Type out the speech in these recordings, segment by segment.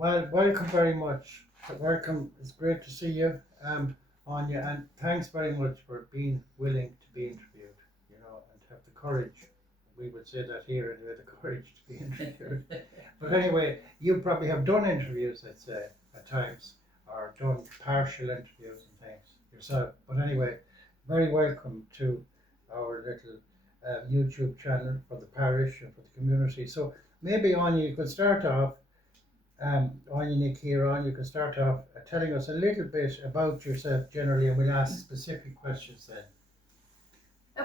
Well, welcome very much. Welcome. It's great to see you, Áine, and thanks very much for being willing to be interviewed. And have the courage. We would say that here anyway, the courage to be interviewed. But anyway, you probably have done interviews, I'd say, at times, or done partial interviews and things yourself. But anyway, very welcome to our little YouTube channel for the parish and for the community. So maybe Áine, you could start off Áine Chiaráin, you can start off telling us a little bit about yourself generally, and we'll ask specific questions then.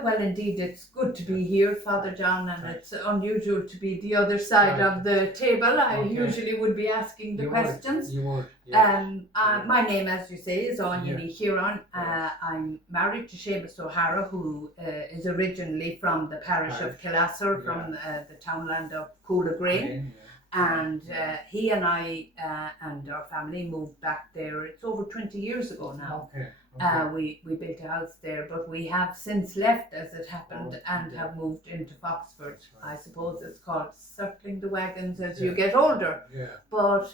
Well, indeed, it's good to be here, Father John, and it's unusual to be the other side of the table. I usually would be asking the questions. You would. Yes. My name, as you say, is Áine Chiaráin. I'm married to Seamus O'Hara, who is originally from the parish of Killasser, from the townland of Coolagrain. And he and I and our family moved back there. It's over 20 years ago now. We built a house there, but we have since left, as it happened, and have moved into Foxford. I suppose it's called circling the wagons as you get older. But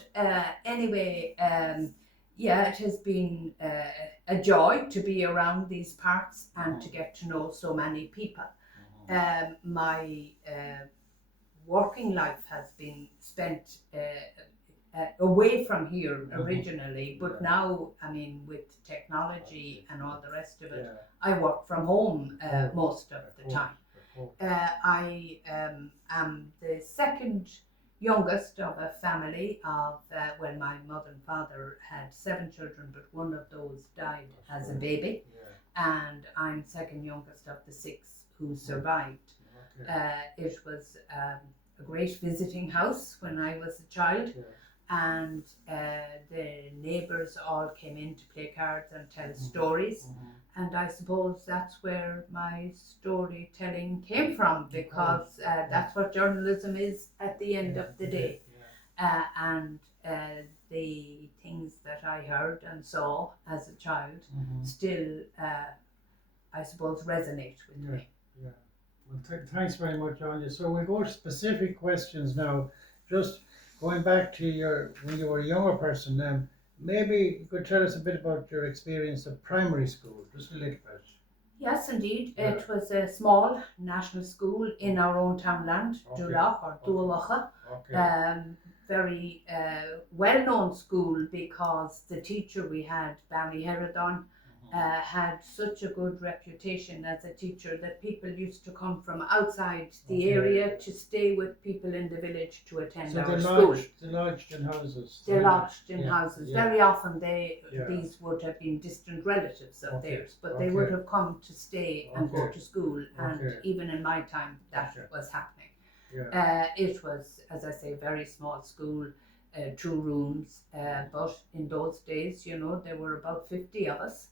anyway, it has been a joy to be around these parts and to get to know so many people. My working life has been spent away from here originally, but now, I mean, with technology and all the rest of it, I work from home most of the time. I am the second youngest of a family of, my mother and father had 7 children, but one of those died as a baby, and I'm second youngest of the 6 who survived. It was a great visiting house when I was a child, and the neighbours all came in to play cards and tell stories, and I suppose that's where my storytelling came from, because that's what journalism is at the end of the day. And the things that I heard and saw as a child still, I suppose, resonate with me. Well, thanks very much, Áine. So we'll go to specific questions now. Just going back to when you were a younger person, maybe you could tell us a bit about your experience of primary school, just a little bit. Yes, indeed. It was a small national school in our own townland, Dulach or Dualacha. Very well-known school, because the teacher we had, Barry Herodon, had such a good reputation as a teacher that people used to come from outside the area to stay with people in the village to attend our school. They lodged in houses. They lodged in houses. Very often these would have been distant relatives of theirs, but they would have come to stay and go to school, and even in my time that was happening. It was, as I say, a very small school, 2 rooms, but in those days, there were about 50 of us.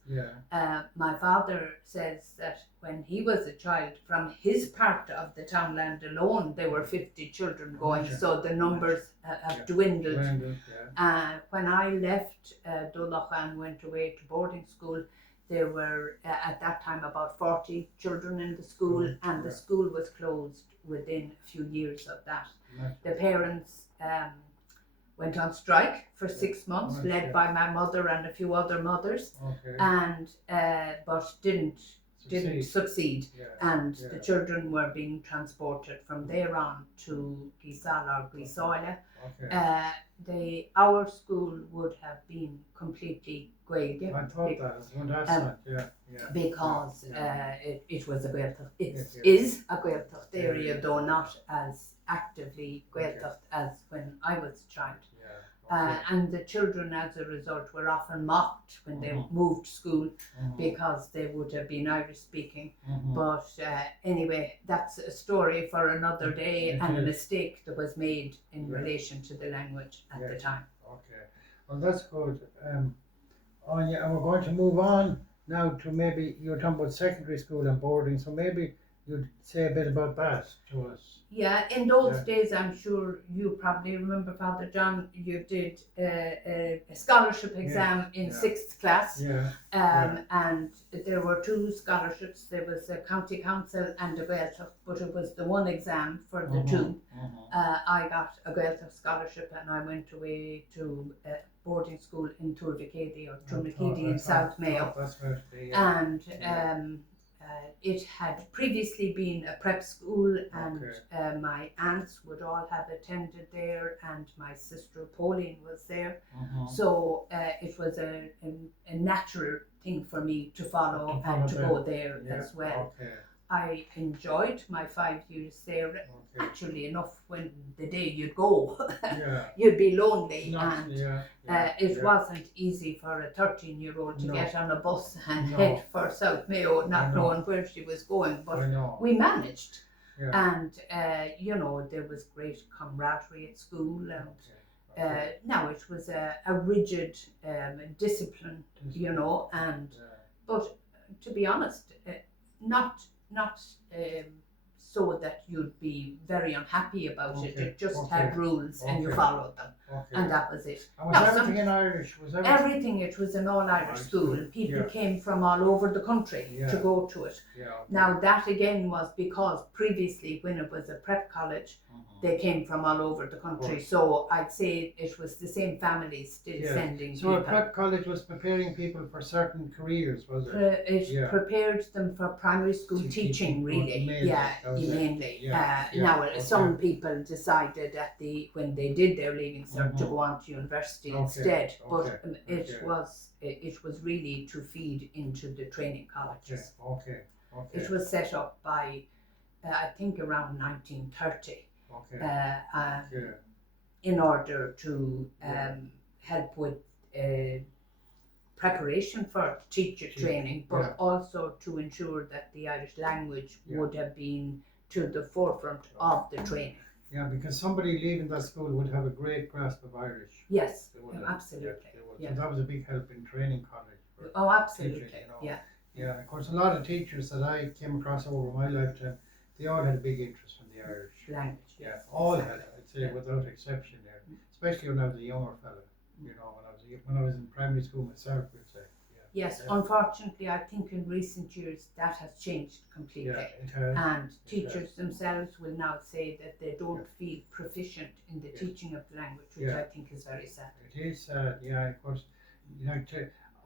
My father says that when he was a child, from his part of the townland alone, there were 50 children going, so the numbers have dwindled. When I left Dualacha and went away to boarding school, there were at that time about 40 children in the school, and the school was closed within a few years of that. The parents went on strike for 6 months, led by my mother and a few other mothers, and but didn't succeed, and the children were being transported from there on to Gisal or Grisoila. Our school would have been completely Gaeilge. I thought that was going to ask that, because it was a Gaeltacht. It is a Gaeltacht area, though not as actively Gaeltacht as when I was a child. And the children, as a result, were often mocked when they moved school, because they would have been Irish speaking. But anyway, that's a story for another day, and a mistake that was made in relation to the language at the time. Well, that's good. Áine, and we're going to move on now to, maybe you were talking about secondary school and boarding, so maybe you'd say a bit about that to us. Yeah, in those Yeah. days, I'm sure you probably remember, Father John, you did a scholarship exam in yeah. 6th class. Yeah. And there were 2 scholarships. There was a county council and a Gaeltacht, but it was the one exam for the 2. I got a Gaeltacht scholarship, and I went away to boarding school in Turvicady or Turvicady in South Mayo. That's right. And it had previously been a prep school, and my aunts would all have attended there, and my sister Pauline was there. So it was a natural thing for me to follow and to go there as well. I enjoyed my 5 years there. Actually enough, when the day you'd go, you'd be lonely, and it wasn't easy for a 13-year-old to get on a bus and head for South Mayo, not knowing where she was going, but we managed. And you know, there was great camaraderie at school, and now it was a rigid discipline, you know, and but to be honest, not so that you'd be very unhappy about it. It just had rules and you followed them, and that was it. And was everything in Irish? Was everything? It was an all-Irish school. People came from all over the country to go to it. Now that again was because previously, when it was a prep college, they came from all over the country. So I'd say it was the same families still sending people. So a prep college was preparing people for certain careers, was it? It prepared them for primary school teaching, really. Mainly. Now, some people decided when they did their leaving cert to go on to university instead, but it was really to feed into the training colleges. It was set up by, I think, around 1930. In order to help with preparation for teacher training, but also to ensure that the Irish language would have been to the forefront of the training. Yeah, because somebody leaving that school would have a great grasp of Irish. Yes, absolutely. So that was a big help in training college. Oh, absolutely. Teaching, you know. Yeah, of course, a lot of teachers that I came across over my lifetime, they all had a big interest in the Irish language. All had it, I'd say, without exception there. Especially when I was a younger fellow, you know, when I was in primary school myself, we'd say. Yes, unfortunately, I think in recent years that has changed completely. It has. And teachers themselves will now say that they don't feel proficient in the teaching of the language, which I think is very sad. It is sad, of course.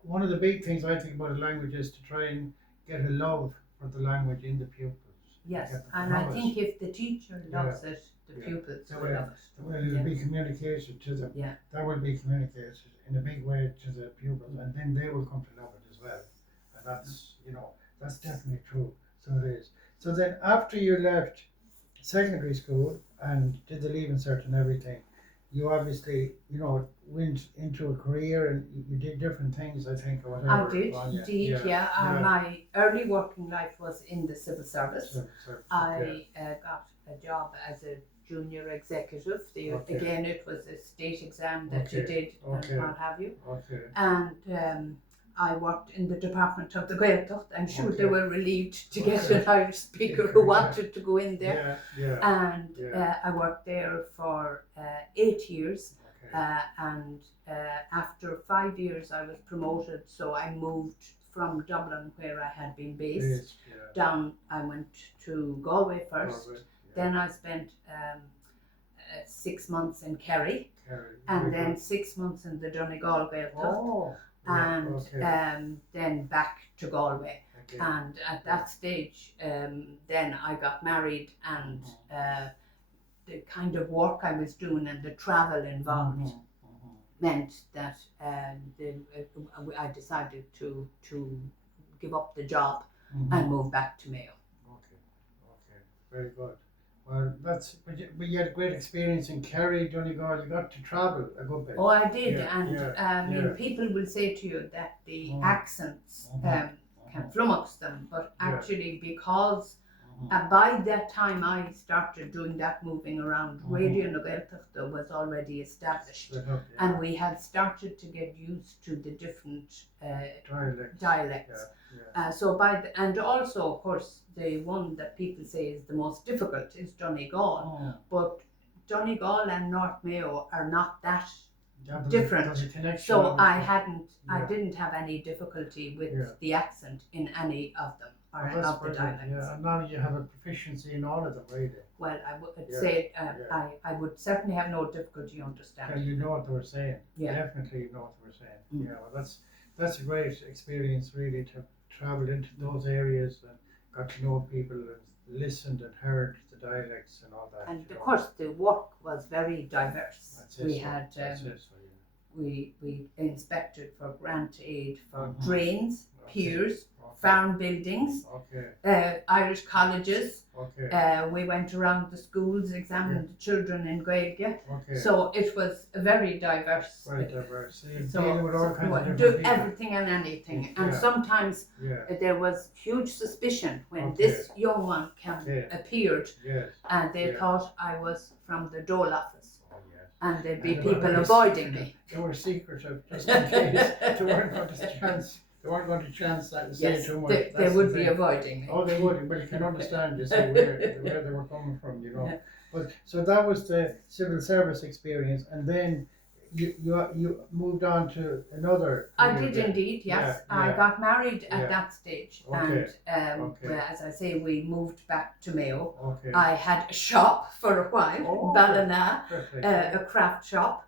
One of the big things I think about a language is to try and get a love for the language in the pupils. Yes, and I think if the teacher loves it, the pupils will love it. Well, it will be communicated to them. That will be communicated in a big way to the pupils, and then they will come to love it as well. And that's, that's definitely true. So it is. So then after you left secondary school and did the leaving cert and everything, you obviously, went into a career and you did different things, I think, or whatever. I did, indeed, My early working life was in the civil service. I got a job as a junior executive. Again, it was a state exam that you did and what have you. And I worked in the department of the Gaeltacht. I'm sure they were relieved to get an Irish speaker who wanted to go in there. And I worked there for 8 years. And after 5 years I was promoted, so I moved from Dublin, where I had been based, down. I went to Galway first. Then I spent 6 months in Kerry, and then 6 months in the Donegal Gaeltacht, and then back to Galway. And at that stage, then I got married, and the kind of work I was doing and the travel involved meant that I decided to give up the job and move back to Mayo. Okay, very good. Well, but you had a great experience in Kerry, Donegal. You got to travel a good bit. Oh, I did, and people will say to you that the accents can flummox them, but actually because By that time I started doing that moving around, Radio na Gaeltachta was already established, and we had started to get used to the different dialects. So and also, of course, the one that people say is the most difficult is Donegal, but Donegal and North Mayo are not that different. So I didn't have any difficulty with the accent in any of them. Of the dialects. And now you have a proficiency in all of them, really. Well, I would say I would certainly have no difficulty understanding. You know what they were saying. Definitely you know what they were saying. Well, that's a great experience, really, to travel into those areas and got to know people and listened and heard the dialects and all that. And of course, the work was very diverse. We had we inspected for grant aid for drains, piers, farm buildings, Irish colleges. We went around the schools, examined the children in Gaeilge. So it was very diverse. Very diverse. So with all kinds of do people. everything and anything. And sometimes there was huge suspicion when this young one appeared, and they thought I was from the dole office. And there'd be people avoiding me. They were secretive, just in case. They weren't going to chance that and say too much. They would be avoiding me. Oh, they would. But you can understand just where they were coming from, you know. But so that was the civil service experience, and then you moved on to another. I did indeed, yes. I got married at that stage, and as I say, we moved back to Mayo. I had a shop for a while, Ballina, a craft shop.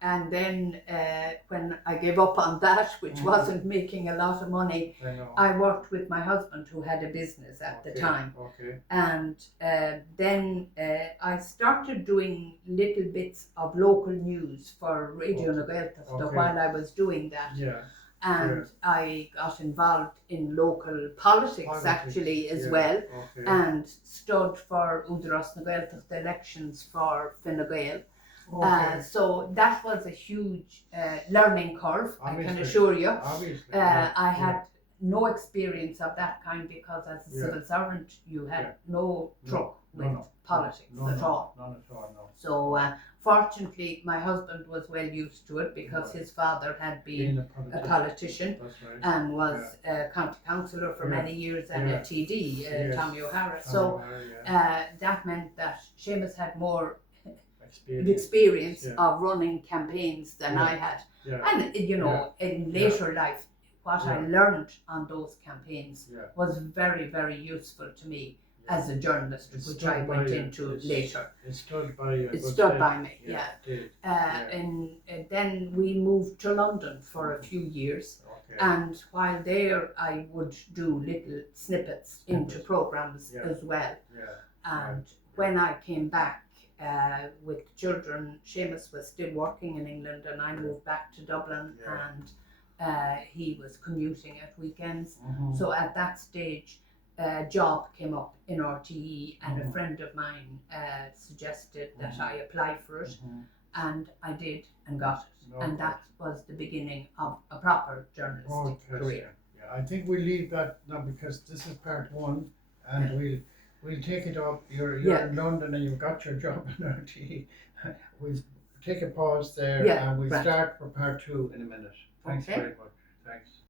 And then when I gave up on that, which wasn't making a lot of money, I worked with my husband, who had a business at the time. And then I started doing little bits of local news for Radio na Gaeltachta while I was doing that. And I got involved in local politics actually as well, and stood for Údarás na Gaeltachta elections for Fine Gael. So that was a huge learning curve, I can assure you. I had no experience of that kind because as a civil servant you had no truck with politics at all. None at all, no. So fortunately my husband was well used to it because his father had been a politician and was a county councillor for many years and a TD, Tommy O'Hara. So that meant that Seamus had more experience of running campaigns than I had. And you know, in later life, what I learned on those campaigns was very, very useful to me as a journalist, which I went into later. It stood by you. It stood by me, It and then we moved to London for a few years. And while there, I would do little snippets into programs as well. And when I came back with the children, Seamus was still working in England, and I moved back to Dublin, and he was commuting at weekends. So at that stage, a job came up in RTE, and a friend of mine suggested that I apply for it, and I did and got it. And that was the beginning of a proper journalistic career. I think we'll leave that now because this is part one, and we'll take it up. You're in London and you've got your job in RTE. We'll take a pause there and we'll start for part two in a minute. Thanks very much. Thanks.